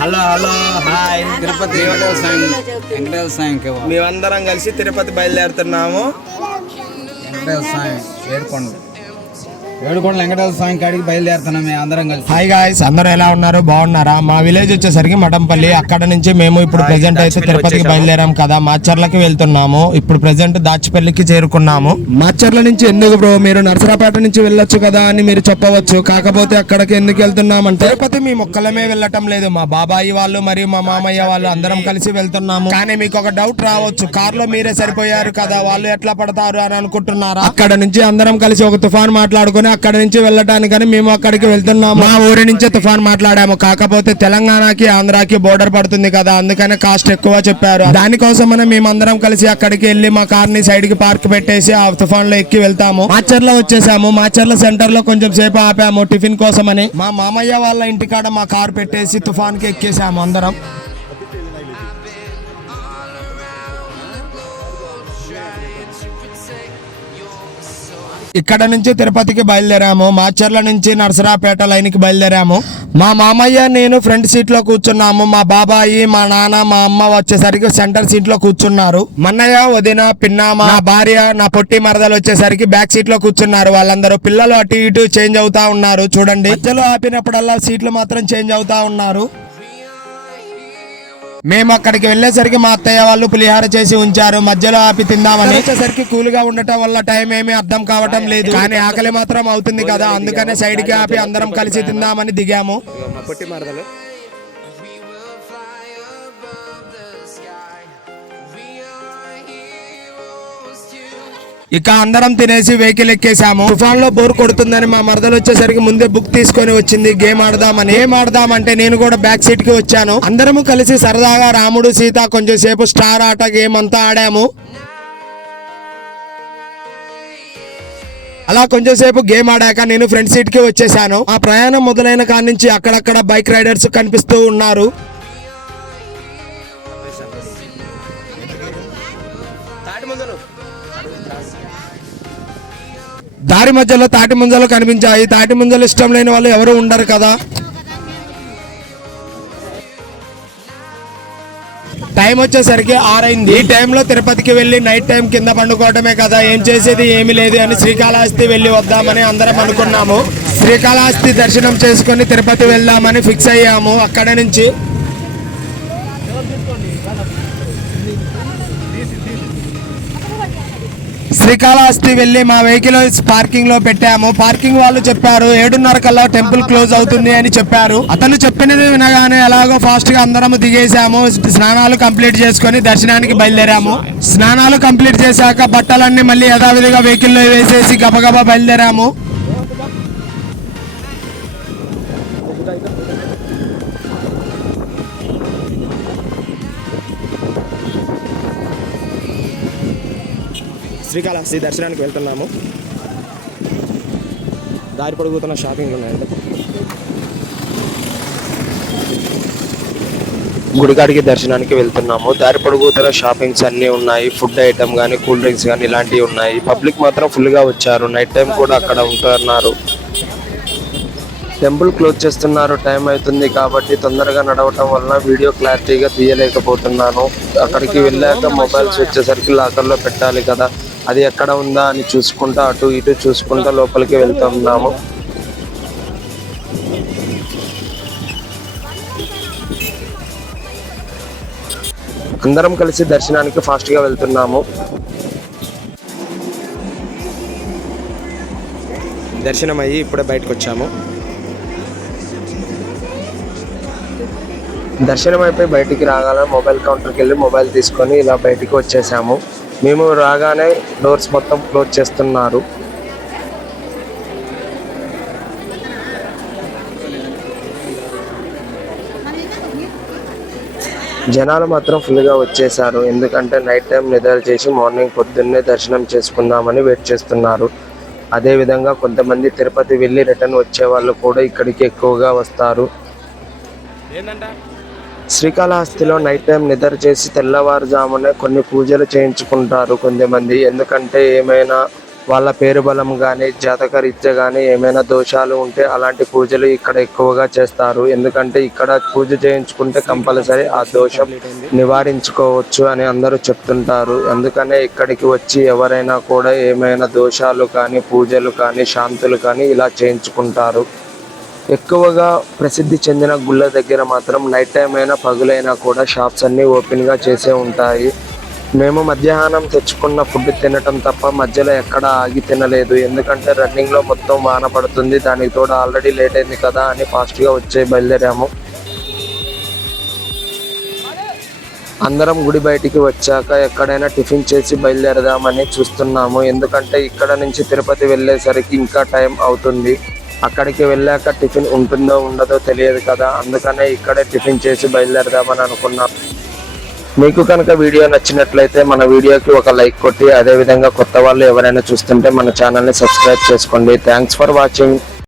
Hello hello hi Tirupati Venkateswara Swamy మేమందరం కలిసి తిరుపతి బయలుదేరుతున్నాము. వెంకటేశ్వర స్వామి వేడుకొండ వెంకటేశ్వర స్వామి కాడికి బయలుదేరుతున్నాం మేము అందరం కలిసి. హాయ్ గాయ్స్, అందరూ ఎలా ఉన్నారు? బాగున్నారా? మా విలేజ్ వచ్చేసరికి మఠంపల్లి. అక్కడ నుంచి మేము ఇప్పుడు ప్రెసెంట్ అయితే తిరుపతికి బయలుదేరాం కదా, మాచర్లకి వెళ్తున్నాము. ఇప్పుడు ప్రెసెంట్ దాచిపల్లికి చేరుకున్నాము. మాచర్ల నుంచి ఎందుకు బ్రో, మీరు నరసరాపేట నుంచి వెళ్ళొచ్చు కదా అని మీరు చెప్పవచ్చు. కాకపోతే అక్కడికి ఎందుకు వెళ్తున్నామంటే తిరుపతి మేము ఒక్కలమే వెళ్ళటం లేదు, మా బాబాయి వాళ్ళు మరియు మా మామయ్య వాళ్ళు అందరం కలిసి వెళ్తున్నాము. కానీ మీకు ఒక డౌట్ రావచ్చు, కార్ లో మీరే సరిపోయారు కదా, వాళ్ళు ఎట్లా పడతారు అని అనుకుంటున్నారా? అక్కడ నుంచి అందరం కలిసి ఒక తుఫాన్ మాట్లాడుకుని అక్కడ నుంచి వెళ్ళటానికని మేము అక్కడికి వెళ్తున్నాము. మా ఊరి నుంచే తుఫాన్ మాట్లాడాము. కాకపోతే తెలంగాణకి ఆంధ్రాకి బోర్డర్ పడుతుంది కదా, అందుకనే కాస్ట్ ఎక్కువ చెప్పారు. దానికోసమనే మేమందరం కలిసి అక్కడికి వెళ్ళి మా కార్ ని సైడ్ కి పార్క్ పెట్టేసి ఆ తుఫాన్ లో ఎక్కి వెళ్తాము. మాచర్ల వచ్చేసాము. మాచర్ల సెంటర్ లో కొంచెం సేపు ఆపాము టిఫిన్ కోసమని. మా మామయ్య వాళ్ళ ఇంటికాడ మా కార్ పెట్టేసి తుఫాన్ కి ఎక్కేసాము అందరం. ఇక్కడ నుంచి తిరుపతికి బయలుదేరాము. మాచర్ల నుంచి నరసరాపేట లైన్ కి బయలుదేరాము. మా మామయ్య నేను ఫ్రంట్ సీట్ లో కూర్చున్నాము. మా బాబాయి, మా నాన్న, మా అమ్మ వచ్చేసరికి సెంటర్ సీట్ లో కూర్చున్నారు. మన్నయ్య, వదిన, పిన్నామ, నా భార్య, నా పొట్టి మరదలు వచ్చేసరికి బ్యాక్ సీట్ లో కూర్చున్నారు. వాళ్ళందరూ పిల్లలు అటు ఇటు చేంజ్ అవుతా ఉన్నారు. చూడండి, మధ్యలో ఆపినప్పుడల్లా సీట్లు మాత్రం చేంజ్ అవుతా ఉన్నారు. మేము అక్కడికి వెళ్ళేసరికి మా అత్తయ్య వాళ్ళు పులిహార చేసి ఉంచారు, మధ్యలో ఆపి తిందామని. వచ్చేసరికి కూల్ గా ఉండటం వల్ల టైం ఏమీ అర్థం కావటం లేదు, కానీ ఆకలి మాత్రం అవుతుంది కదా, అందుకనే సైడ్ కి ఆపి అందరం కలిసి తిందామని దిగాము. ఇక అందరం తినేసి వెహికల్ ఎక్కేసాము. తుఫాన్ లో బోర్ కొడుతుందని మా మరదలు వచ్చేసరికి ముందే బుక్ తీసుకొని వచ్చింది గేమ్ ఆడదామని. గేమ్ ఆడదామంటే నేను కూడా బ్యాక్ సీట్ కి వచ్చాను. అందరము కలిసి సరదాగా రాముడు సీత కొంచెం సేపు స్టార్ ఆట గేమ్ అంతా ఆడాము. అలా కొంచెం సేపు గేమ్ ఆడాక నేను ఫ్రంట్ సీట్ కి వచ్చేసాను. ఆ ప్రయాణం మొదలైన కాడి నుంచి అక్కడక్కడ బైక్ రైడర్స్ కనిపిస్తూ ఉన్నారు. దారి మధ్యలో తాటి ముంజలు కనిపించాయి. తాటి ముంజలు ఇష్టం లేని వాళ్ళు ఎవరు ఉండరు కదా. టైం వచ్చేసరికి 6 అయింది. ఈ టైంలో తిరుపతికి వెళ్ళి నైట్ టైం కింద పండుకోవటమే కదా, ఏం చేసేది ఏమీ లేదు అని శ్రీకాళహస్తి వెళ్ళి వద్దామని అందరం అనుకున్నాము. శ్రీకాళహస్తి దర్శనం చేసుకుని తిరుపతి వెళ్దామని ఫిక్స్ అయ్యాము. అక్కడ నుంచి శ్రీకాళహస్తి వెళ్ళి మా వెహికల్ పార్కింగ్ లో పెట్టాము. పార్కింగ్ వాళ్ళు చెప్పారు 7:30 కల్లా టెంపుల్ క్లోజ్ అవుతుంది అని చెప్పారు. అతను చెప్పినది వినగానే ఎలాగో ఫాస్ట్ గా అందరం దిగేసాము. స్నానాలు కంప్లీట్ చేసుకుని దర్శనానికి బయలుదేరాము. స్నానాలు కంప్లీట్ చేశాక బట్టలన్నీ మళ్ళీ యథావిధిగా వెహికల్ లో వేసేసి గబగబా బయలుదేరాము. శ్రీకాళహస్తి దర్శనానికి వెళ్తున్నాము. దారి పొడుగుతున్న షాపింగ్లు ఉన్నాయండి. గుడికాడికి దర్శనానికి వెళ్తున్నాము. దారి పొడుగుతున్న షాపింగ్స్ అన్నీ ఉన్నాయి. ఫుడ్ ఐటమ్ కానీ, కూల్ డ్రింక్స్ కానీ ఇలాంటివి ఉన్నాయి. పబ్లిక్ మాత్రం ఫుల్గా వచ్చారు. నైట్ టైం కూడా అక్కడ ఉంటున్నారు. టెంపుల్ క్లోజ్ చేస్తున్నారు, టైం అవుతుంది కాబట్టి తొందరగా నడవటం వలన వీడియో క్లారిటీగా తీయలేకపోతున్నాను. అక్కడికి వెళ్ళాక మొబైల్స్ వచ్చేసరికి లాకర్లో పెట్టాలి కదా, అది ఎక్కడ ఉందా అని చూసుకుంటా అటు ఇటు చూసుకుంటా లోపలికి వెళ్తున్నాము. అందరం కలిసి దర్శనానికి ఫాస్ట్గా వెళ్తున్నాము. దర్శనం అయ్యి ఇప్పుడే బయటకు వచ్చాము. దర్శనం అయిపోయి బయటికి రాగానే మొబైల్ కౌంటర్కి వెళ్ళి మొబైల్ తీసుకొని ఇలా బయటికి వచ్చేసాము. మేము రాగానే డోర్స్ మొత్తం క్లోజ్ చేస్తున్నారు. జనాలు మాత్రం ఫుల్గా వచ్చేసారు. ఎందుకంటే నైట్ టైం నిద్ర చేసి మార్నింగ్ పొద్దున్నే దర్శనం చేసుకుందామని వెయిట్ చేస్తున్నారు. అదేవిధంగా కొంతమంది తిరుపతి వెళ్ళి రిటర్న్ వచ్చే వాళ్ళు కూడా ఇక్కడికి ఎక్కువగా వస్తారు. శ్రీకాళహస్తిలో నైట్ టైం నిద్ర చేసి తెల్లవారుజామునే కొన్ని పూజలు చేయించుకుంటారు కొంతమంది. ఎందుకంటే ఏమైనా వాళ్ళ పేరు బలం కానీ జాతక రీత్యా కానీ ఏమైనా దోషాలు ఉంటే అలాంటి పూజలు ఇక్కడ ఎక్కువగా చేస్తారు. ఎందుకంటే ఇక్కడ పూజ చేయించుకుంటే కంపల్సరీ ఆ దోషం నివారించుకోవచ్చు అని అందరూ చెప్తుంటారు. అందుకనే ఇక్కడికి వచ్చి ఎవరైనా కూడా ఏమైనా దోషాలు కానీ పూజలు కానీ శాంతులు కానీ ఇలా చేయించుకుంటారు. ఎక్కువగా ప్రసిద్ధి చెందిన గుళ్ళ దగ్గర మాత్రం నైట్ టైం అయినా పగులైనా కూడా షాప్స్ అన్నీ ఓపెన్గా చేసే ఉంటాయి. మేము మధ్యాహ్నం తెచ్చుకున్న ఫుడ్ తినటం తప్ప మధ్యలో ఎక్కడ ఆగి తినలేదు. ఎందుకంటే రన్నింగ్లో మొత్తం వాన పడుతుంది, దానికి తోడు ఆల్రెడీ లేట్ అయింది కదా అని ఫాస్ట్గా బయలుదేరాము. అందరం గుడి బయటికి వచ్చాక ఎక్కడైనా టిఫిన్ చేసి బయలుదేరదామని చూస్తున్నాము. ఎందుకంటే ఇక్కడ నుంచి తిరుపతి వెళ్ళేసరికి ఇంకా టైం అవుతుంది. అక్కడికి వెళ్ళాక టిఫిన్ ఉంటుందో ఉండదో తెలియదు కదా, అందుకనే ఇక్కడే టిఫిన్ చేసి బయలుదేరదామని అనుకున్నాం. మీకు కనుక వీడియో నచ్చినట్లయితే మన వీడియోకి ఒక లైక్ కొట్టి, అదేవిధంగా కొత్త వాళ్ళు ఎవరైనా చూస్తుంటే మన ఛానల్ని సబ్స్క్రైబ్ చేసుకోండి. Thanks for watching.